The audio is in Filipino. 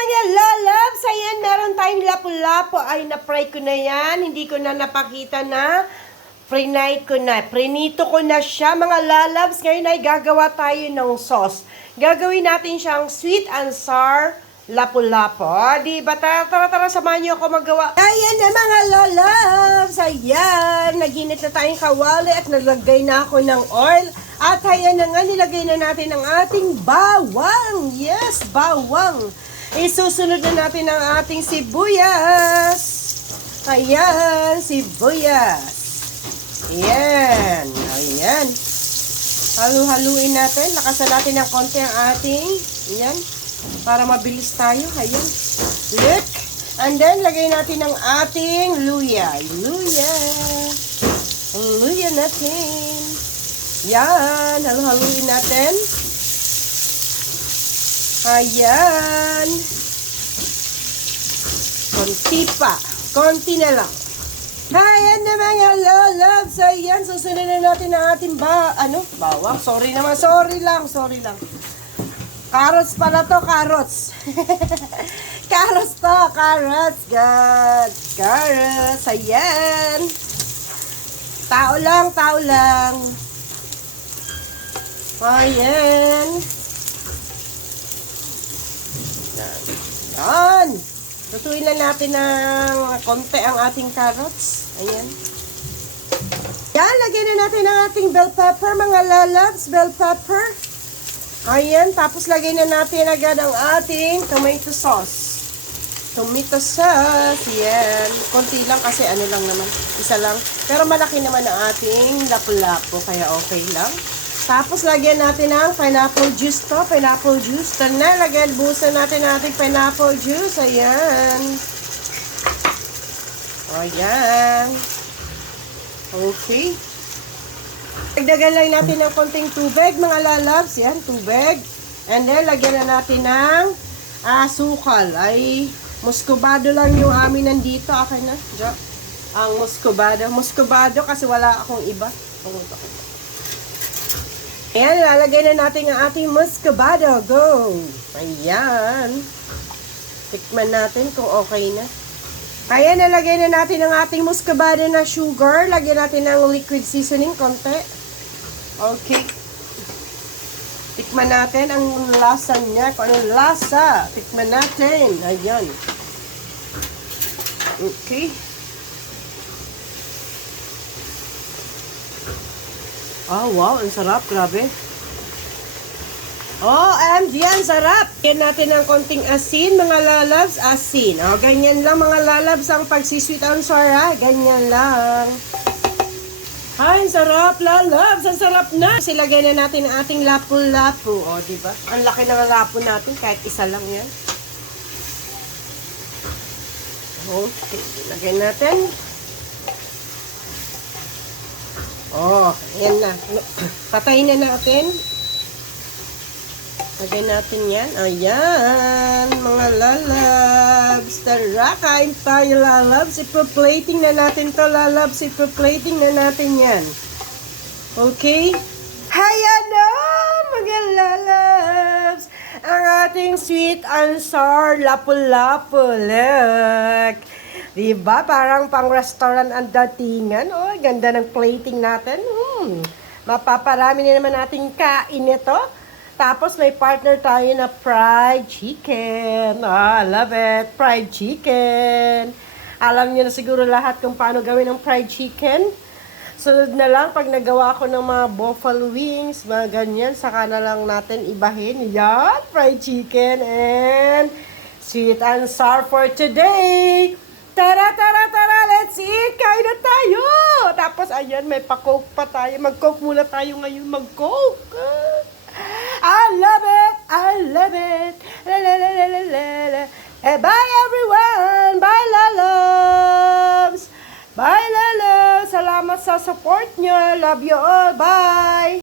mga lalabs! Ayan, meron tayong lapu-lapu. Ay, na-fry ko na yan. Hindi ko na napakita na. Pre-night ko na. Prenito ko na siya, mga lalabs. Ngayon ay gagawa tayo ng sauce. Gagawin natin siyang sweet and sour lapu-lapu. Diba? Tara, samahan niyo ako magawa. Ayan na, mga lalabs! Ayan, naginit na tayong kawali at naglagay na ako ng oil. At ayan na nga, nilagay na natin ang ating bawang. Yes, bawang. Isusunod na natin ang ating sibuyas. Ayan, sibuyas. Ayan, ayan. Halu-haluin natin. Lakasan natin ng konti ang ating, ayan, para mabilis tayo. Ayan. Look. And then, lagay natin ang ating luya. Luya. Luya natin. Yan, halu-haluin natin. Ayan. Konti pa. Konti na lang. Ayan na mga lalabs. Ayan, susunod na natin ang ating bawang. Sorry naman, sorry lang. Carrots pala to, carrots. Carrots to, carrots. God, carrots. Ayan. Tao lang. Ayan. Yan. Lutuin lang natin ng konti ang ating carrots. Ayan. Yan, lagyan na natin ang ating bell pepper, mga lalabs. Bell pepper. Ayan, tapos lagyan na natin agad ang ating tomato sauce. Tomato sauce. Yan. Konti lang kasi ano lang naman. Isa lang. Pero malaki naman ang ating lapu-lapu, kaya okay lang. Tapos, lagyan natin ng pineapple juice to. Pineapple juice. Ito na. Buhusan natin ang ating pineapple juice. Ayan. Ayan. Okay. Dagdagan lang natin ng konting tubig, mga lalabs. Yan, tubig. And then, lagyan na natin ng asukal. Ay, muscovado lang yung amin nandito. Akin na. Diyan. Ang muscovado. Muscovado kasi wala akong iba. Ayan, lalagay na natin ang ating muscovado. Go! Ayan. Tikman natin kung okay na. Kaya nalagay na natin ang ating muscovado na sugar. Lagyan natin ng liquid seasoning konti. Okay. Tikman natin ang lasa niya. Kung anong lasa. Tikman natin. Ayan. Okay. Oh, wow. Ang sarap. Grabe. Oh, MG, ang sarap. Yan natin ng konting asin, mga lalabs. Asin. Oh, ganyan lang, mga lalabs, ang pagsisweet and sour, ha? Ganyan lang. Ay, ang sarap, lalabs. Ang sarap na. Silagay na natin ang ating lapu-lapu. Oh, diba? Ang laki ng lapu natin. Kahit isa lang yan. Okay. Lagay natin. Oh, ayan na. Patayin na natin. Lagay natin yan. Ayan, mga lalabs. Tara, kain tayo, lalabs. Ipa-plating na natin to, lalabs. Ipa-plating na natin yan. Okay? Ayan na, mga lalabs. Ang ating sweet and sour lapu-lapu. Look. Diba? Parang pang-restaurant ang datingan. Oh, ganda ng plating natin. Mapaparami na naman nating kain ito. Tapos may partner tayo na fried chicken. Ah, love it. Fried chicken. Alam niyo na siguro lahat kung paano gawin ang fried chicken. Sunod na lang pag nagawa ko ng mga buffalo wings, mga ganyan, saka na lang natin ibahin. Yan, fried chicken and sweet and sour for today. Tara, let's eat! Kain na tayo! Tapos, ayan, may pa-coke pa tayo. Mag-coke muna tayo ngayon. Mag-coke! I love it! La, la, la, la, la, la. Bye, everyone! Bye, lalabs! Bye, lalabs! Salamat sa support nyo. Love you all. Bye!